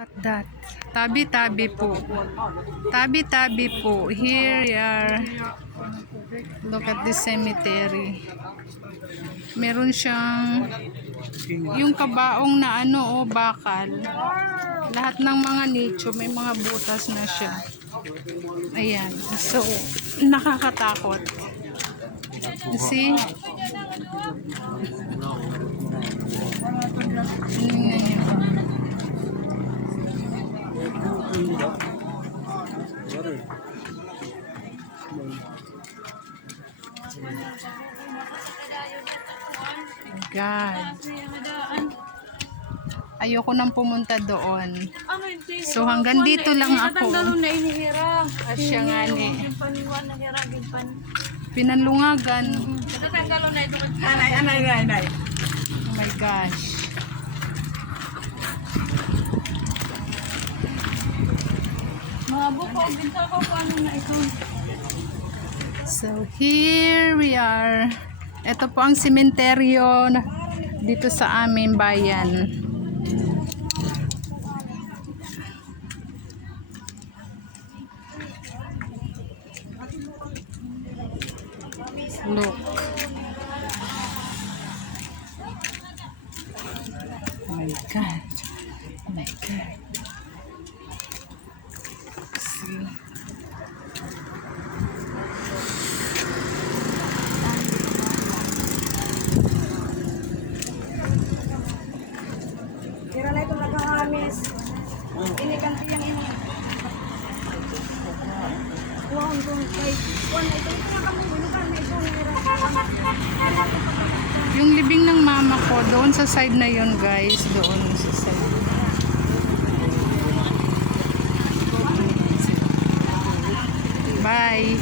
At that. Tabi-tabi po. Tabi-tabi po. Here we are. Look at this cemetery. Meron siyang yung kabaong na ano o bakal. Lahat ng mga nicho may mga butas na siya. Ayan. So, nakakatakot. See? Tingnan niyo. God. Ayoko nang pumunta doon. So hanggang dito lang ako. Asya nga ni. Pinanlungagan. Anay. Oh my gosh. So here we are. Ito po ang sementeryo dito sa aming bayan. Look. Oh my God. Oh my God. See. Kira na ito nag-aamis. Ini kan tiyang ini. Wow, doon kay. Ito yung kami binugan na ito. Yung libing ng mama ko, doon sa side na yun guys. Doon sa side. Bye.